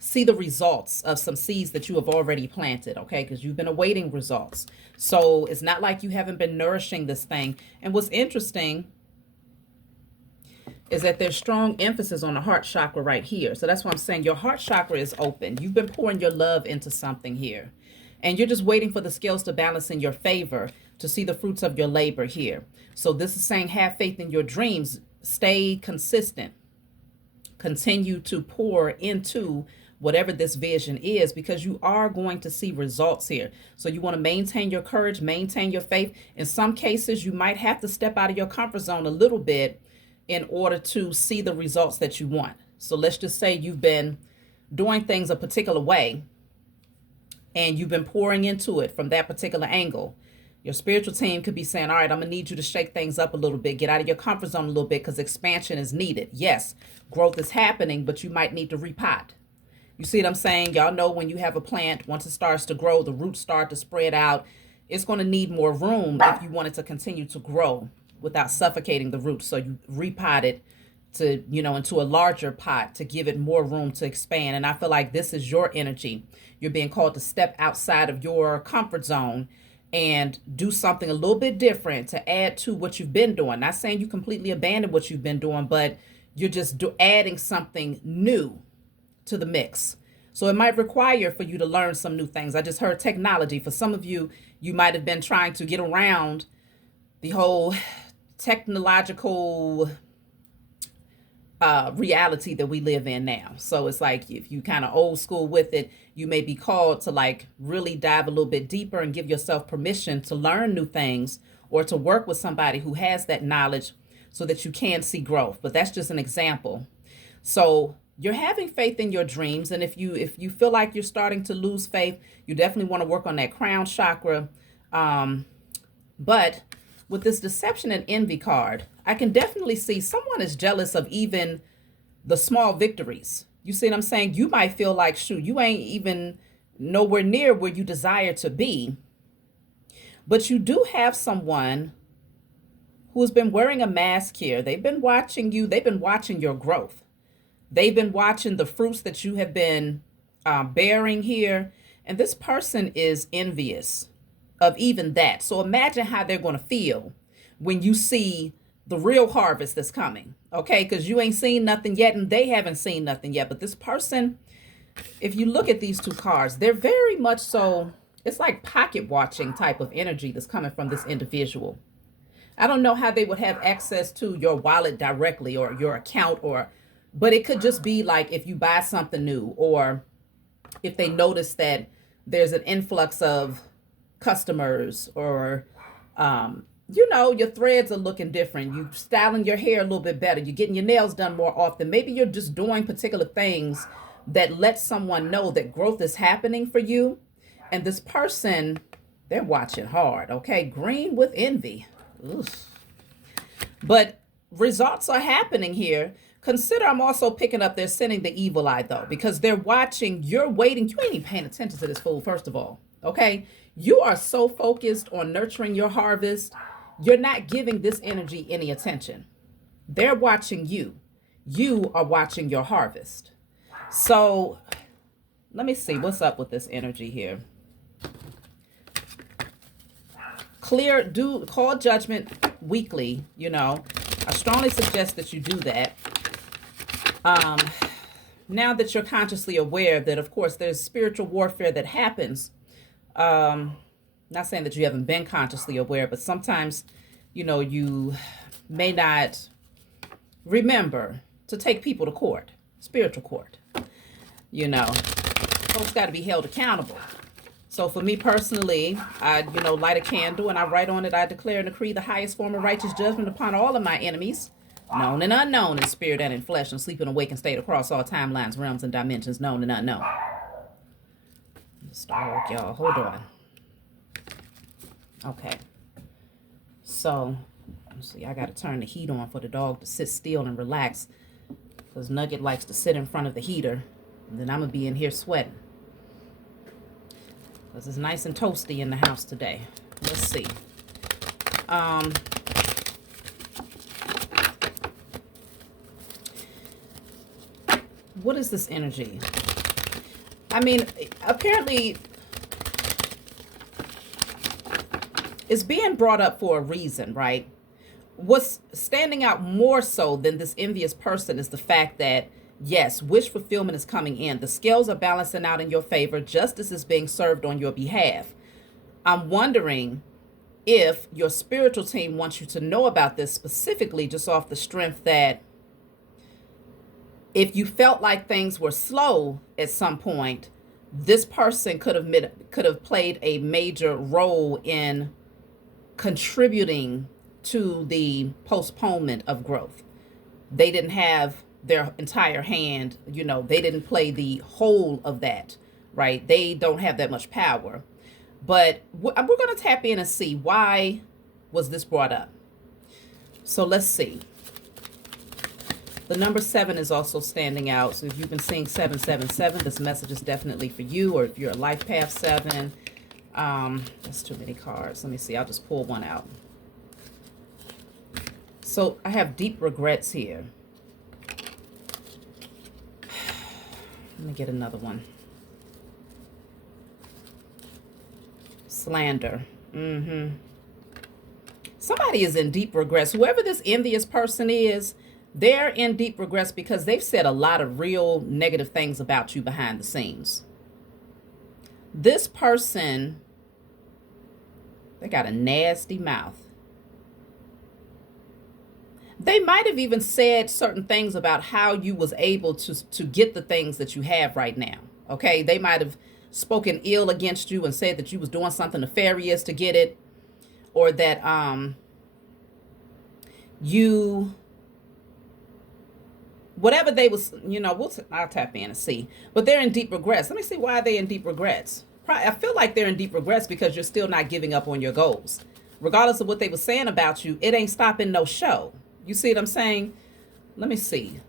see the results of some seeds that you have already planted, okay? Because you've been awaiting results. So it's not like you haven't been nourishing this thing. And what's interesting is that there's strong emphasis on the heart chakra right here. So that's why I'm saying your heart chakra is open. You've been pouring your love into something here. And you're just waiting for the scales to balance in your favor to see the fruits of your labor here. So this is saying, have faith in your dreams. Stay consistent. Continue to pour into whatever this vision is, because you are going to see results here. So you want to maintain your courage, maintain your faith. In some cases, you might have to step out of your comfort zone a little bit in order to see the results that you want. So let's just say you've been doing things a particular way, and you've been pouring into it from that particular angle. Your spiritual team could be saying, all right, I'm going to need you to shake things up a little bit, get out of your comfort zone a little bit, because expansion is needed. Yes, growth is happening, but you might need to repot. You see what I'm saying? Y'all know when you have a plant, once it starts to grow, the roots start to spread out. It's going to need more room if you want it to continue to grow without suffocating the roots. So you repot it to, into a larger pot to give it more room to expand. And I feel like this is your energy. You're being called to step outside of your comfort zone and do something a little bit different to add to what you've been doing. Not saying you completely abandon what you've been doing, but you're just adding something new to the mix. So it might require for you to learn some new things. I just heard technology. For some of you, you might have been trying to get around the whole technological reality that we live in now. So it's like, if you kind of old school with it, you may be called to like really dive a little bit deeper and give yourself permission to learn new things, or to work with somebody who has that knowledge so that you can see growth. But that's just an example. So you're having faith in your dreams. And if you feel like you're starting to lose faith, you definitely want to work on that crown chakra. But with this deception and envy card, I can definitely see someone is jealous of even the small victories. You see what I'm saying? You might feel like, shoot, you ain't even nowhere near where you desire to be. But you do have someone who's been wearing a mask here. They've been watching you. They've been watching your growth. They've been watching the fruits that you have been bearing here. And this person is envious of even that. So imagine how they're going to feel when you see the real harvest that's coming, okay? Because you ain't seen nothing yet and they haven't seen nothing yet. But this person, if you look at these two cards, they're very much so, it's like pocket watching type of energy that's coming from this individual. I don't know how they would have access to your wallet directly or your account, but it could just be like if you buy something new, or if they notice that there's an influx of customers, or your threads are looking different. You styling your hair a little bit better. You're getting your nails done more often. Maybe you're just doing particular things that let someone know that growth is happening for you. And this person, they're watching hard, okay? Green with envy. Oof. But results are happening here. Consider I'm also picking up they're sending the evil eye, though, because they're watching. You're waiting. You ain't even paying attention to this fool, first of all, okay? You are so focused on nurturing your harvest. You're not giving this energy any attention. They're watching you. You are watching your harvest. So let me see what's up with this energy here. Call judgment weekly. I strongly suggest that you do that. Now that you're consciously aware that, of course, there's spiritual warfare that happens. Not saying that you haven't been consciously aware, but sometimes, you may not remember to take people to court, spiritual court. Folks got to be held accountable. So for me personally, I, light a candle and I write on it, I declare and decree the highest form of righteous judgment upon all of my enemies, known and unknown, in spirit and in flesh, and sleep and awake and state across all timelines, realms, and dimensions, known and unknown. This dog, y'all, hold on. Okay. So, let's see, I got to turn the heat on for the dog to sit still and relax, because Nugget likes to sit in front of the heater, and then I'm going to be in here sweating. Because it's nice and toasty in the house today. Let's see. What is this energy? I mean, apparently it's being brought up for a reason, right? What's standing out more so than this envious person is the fact that, yes, wish fulfillment is coming in. The scales are balancing out in your favor. Justice is being served on your behalf. I'm wondering if your spiritual team wants you to know about this specifically, just off the strength that if you felt like things were slow at some point, this person could have played a major role in contributing to the postponement of growth. They didn't have their entire hand, they didn't play the whole of that, right? They don't have that much power. But we're going to tap in and see, why was this brought up? So let's see. The number 7 is also standing out. So if you've been seeing 777, this message is definitely for you. Or if you're a life path 7, that's too many cards. Let me see. I'll just pull one out. So I have deep regrets here. Let me get another one. Slander. Somebody is in deep regrets. Whoever this envious person is, they're in deep regrets because they've said a lot of real negative things about you behind the scenes. This person, they got a nasty mouth. They might have even said certain things about how you was able to get the things that you have right now. Okay, they might have spoken ill against you and said that you was doing something nefarious to get it, or that you, whatever they was, I'll tap in and see. But they're in deep regrets. Let me see why they're in deep regrets. I feel like they're in deep regrets because you're still not giving up on your goals. Regardless of what they were saying about you, it ain't stopping no show. You see what I'm saying? Let me see.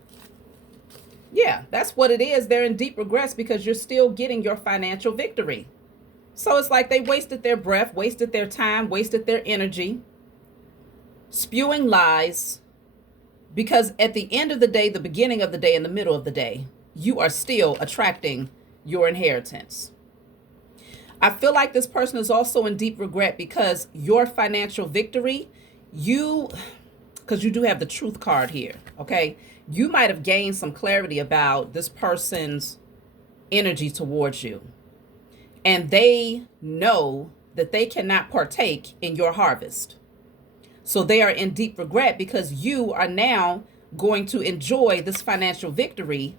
Yeah, that's what it is. They're in deep regrets because you're still getting your financial victory. So it's like they wasted their breath, wasted their time, wasted their energy, spewing lies, because at the end of the day, the beginning of the day, and the middle of the day, you are still attracting your inheritance. I feel like this person is also in deep regret because your financial victory You, because you do have the truth card here, okay? You might have gained some clarity about this person's energy towards you. And they know that they cannot partake in your harvest. So they are in deep regret because you are now going to enjoy this financial victory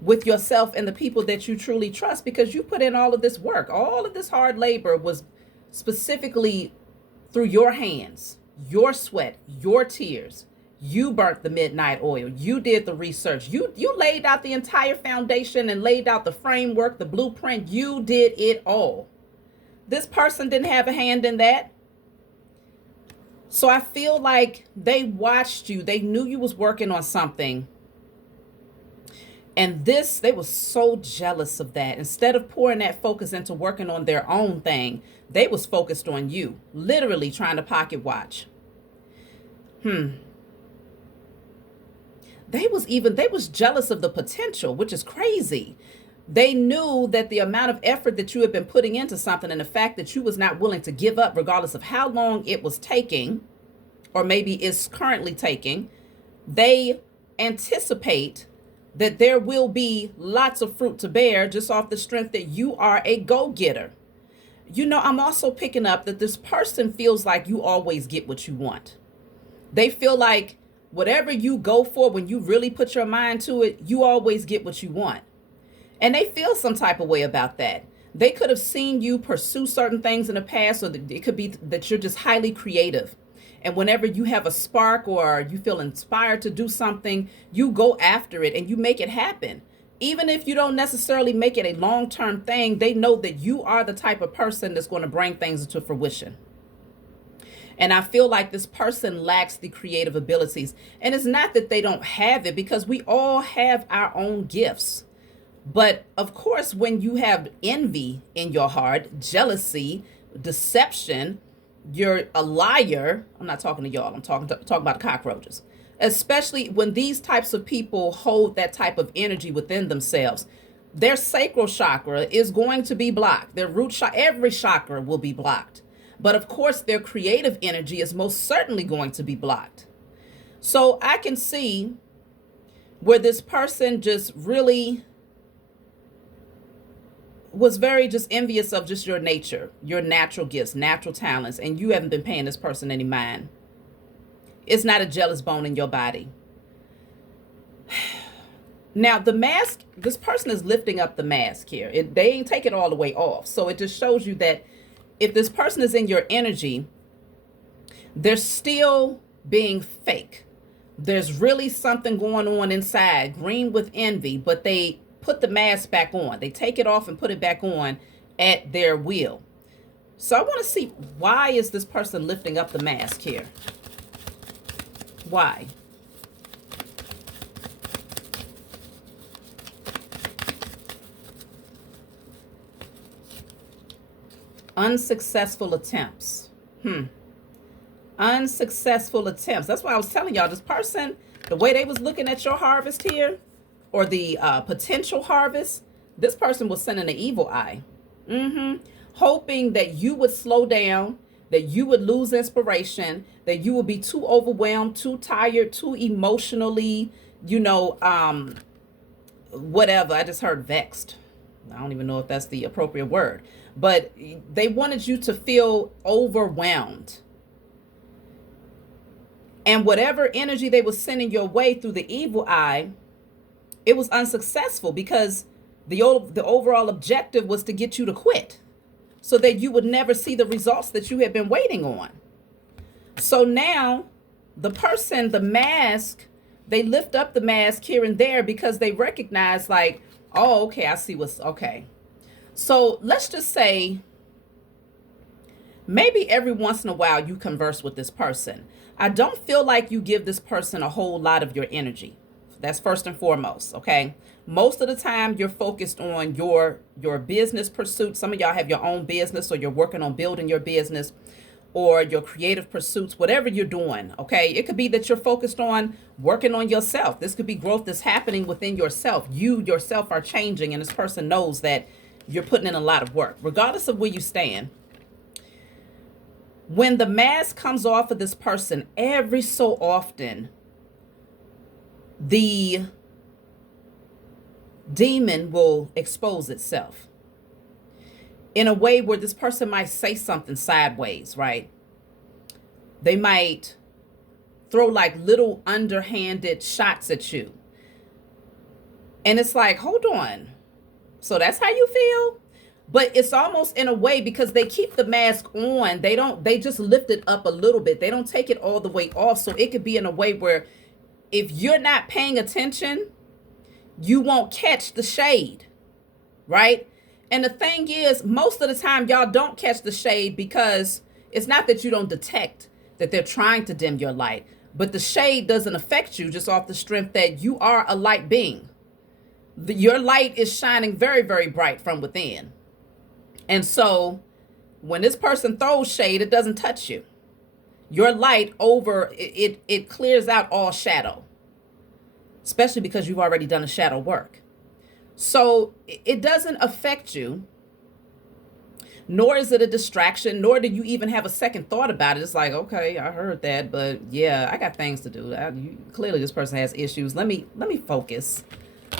with yourself and the people that you truly trust, because you put in all of this work. All of this hard labor was specifically through your hands, your sweat, your tears. You burnt the midnight oil. You did the research. You laid out the entire foundation and laid out the framework, the blueprint. You did it all. This person didn't have a hand in that. So I feel like they watched you. They knew you was working on something. And they were so jealous of that. Instead of pouring that focus into working on their own thing, they was focused on you, literally trying to pocket watch. They was jealous of the potential, which is crazy. They knew that the amount of effort that you had been putting into something and the fact that you was not willing to give up regardless of how long it was taking, or maybe is currently taking, they anticipate that there will be lots of fruit to bear just off the strength that you are a go-getter. You know, I'm also picking up that this person feels like you always get what you want. They feel like whatever you go for, when you really put your mind to it, you always get what you want. And they feel some type of way about that. They could have seen you pursue certain things in the past, or it could be that you're just highly creative. And whenever you have a spark or you feel inspired to do something, you go after it and you make it happen. Even if you don't necessarily make it a long-term thing, they know that you are the type of person that's going to bring things into fruition. And I feel like this person lacks the creative abilities. And it's not that they don't have it, because we all have our own gifts. But of course, when you have envy in your heart, jealousy, deception, you're a liar. I'm not talking to y'all. I'm talking about the cockroaches. Especially when these types of people hold that type of energy within themselves, their sacral chakra is going to be blocked. Their root chakra, every chakra will be blocked. But of course, their creative energy is most certainly going to be blocked. So I can see where this person just really was very just envious of just your nature, your natural gifts, natural talents, and you haven't been paying this person any mind. It's not a jealous bone in your body. Now, the mask, this person is lifting up the mask here. They ain't take it all the way off. So it just shows you that if this person is in your energy, they're still being fake. There's really something going on inside, green with envy, but they put the mask back on. They take it off and put it back on at their will. So I want to see, why is this person lifting up the mask here? Why? Unsuccessful attempts. Unsuccessful attempts. That's why I was telling y'all, this person, the way they was looking at your harvest here, or the potential harvest, this person was sending an evil eye. Hoping that you would slow down, that you would lose inspiration, that you would be too overwhelmed, too tired, too emotionally, whatever. I just heard vexed. I don't even know if that's the appropriate word. But they wanted you to feel overwhelmed. And whatever energy they were sending your way through the evil eye, it was unsuccessful, because the overall objective was to get you to quit, so that you would never see the results that you had been waiting on. So now the person, the mask, they lift up the mask here and there because they recognize, like, oh, okay, I see what's okay. So let's just say maybe every once in a while you converse with this person. I don't feel like you give this person a whole lot of your energy. That's first and foremost, okay? Most of the time, you're focused on your business pursuits. Some of y'all have your own business, or you're working on building your business, or your creative pursuits, whatever you're doing, okay? It could be that you're focused on working on yourself. This could be growth that's happening within yourself. You yourself are changing, and this person knows that you're putting in a lot of work. Regardless of where you stand, When the mask comes off of this person, every so often, the demon will expose itself in a way where this person might say something sideways, right? They might throw like little underhanded shots at you. And it's like, hold on. So that's how you feel? But it's almost in a way, because they keep the mask on, they just lift it up a little bit. They don't take it all the way off. So it could be in a way where if you're not paying attention, you won't catch the shade, right? And the thing is, most of the time, y'all don't catch the shade because it's not that you don't detect that they're trying to dim your light, but the shade doesn't affect you just off the strength that you are a light being. Your light is shining very, very bright from within. And so when this person throws shade, it doesn't touch you. Your light it clears out all shadow, especially because you've already done the shadow work. So it doesn't affect you, nor is it a distraction, nor do you even have a second thought about it. It's like, okay, I heard that, but yeah, I got things to do. Clearly this person has issues. Let me focus.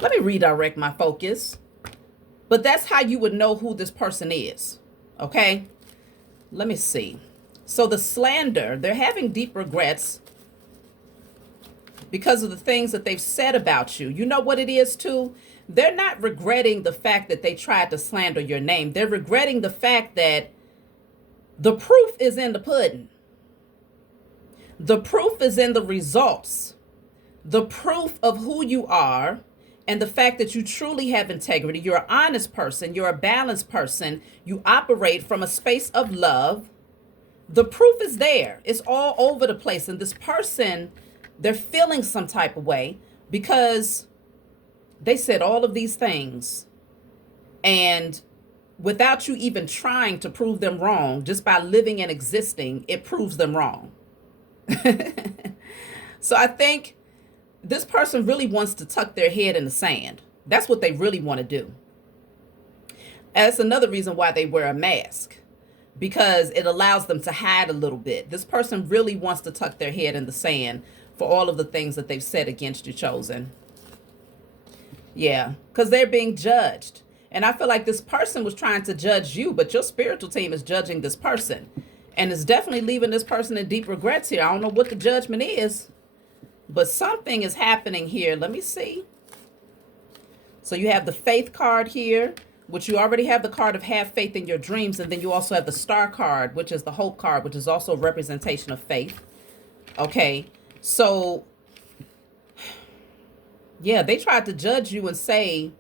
Let me redirect my focus. But that's how you would know who this person is. Okay? Let me see. So the slander, they're having deep regrets because of the things that they've said about you. You know what it is too? They're not regretting the fact that they tried to slander your name. They're regretting the fact that the proof is in the pudding. The proof is in the results. The proof of who you are and the fact that you truly have integrity. You're an honest person. You're a balanced person. You operate from a space of love. The proof is there. It's all over the place. And this person, they're feeling some type of way because they said all of these things, and without you even trying to prove them wrong, just by living and existing, it proves them wrong. So I think this person really wants to tuck their head in the sand. That's what they really want to do. And that's another reason why they wear a mask, because it allows them to hide a little bit. This person really wants to tuck their head in the sand for all of the things that they've said against you, chosen. Yeah, because they're being judged. And I feel like this person was trying to judge you, but your spiritual team is judging this person. And it's definitely leaving this person in deep regrets here. I don't know what the judgment is, but something is happening here. Let me see. So you have the faith card here, which you already have the card of have faith in your dreams. And then you also have the star card, which is the hope card, which is also a representation of faith. Okay, so yeah, they tried to judge you and say,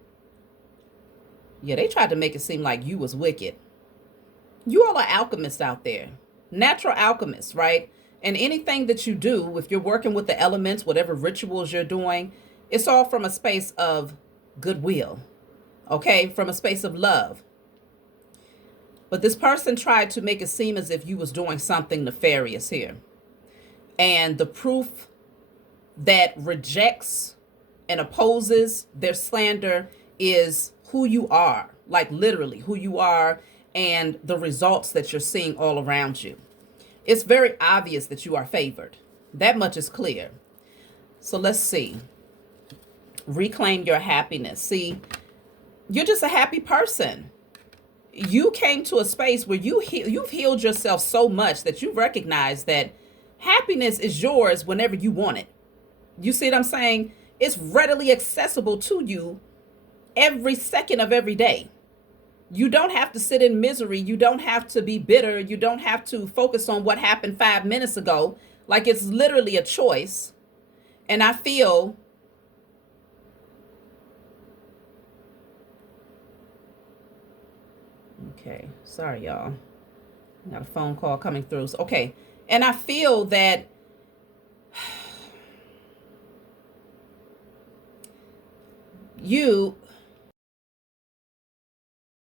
yeah, they tried to make it seem like you was wicked. You all are alchemists out there, natural alchemists, right? And anything that you do, if you're working with the elements, whatever rituals you're doing, it's all from a space of goodwill, okay? From a space of love. But this person tried to make it seem as if you was doing something nefarious here. And the proof that rejects and opposes their slander is who you are, like literally who you are and the results that you're seeing all around you. It's very obvious that you are favored. That much is clear. So let's see. Reclaim your happiness. See, you're just a happy person. You came to a space where you've healed yourself so much that you recognize that happiness is yours whenever you want it. You see what I'm saying? It's readily accessible to you every second of every day. You don't have to sit in misery. You don't have to be bitter. You don't have to focus on what happened 5 minutes ago. Like, it's literally a choice. And I feel okay. Sorry, y'all. Got a phone call coming through. Okay. And I feel that you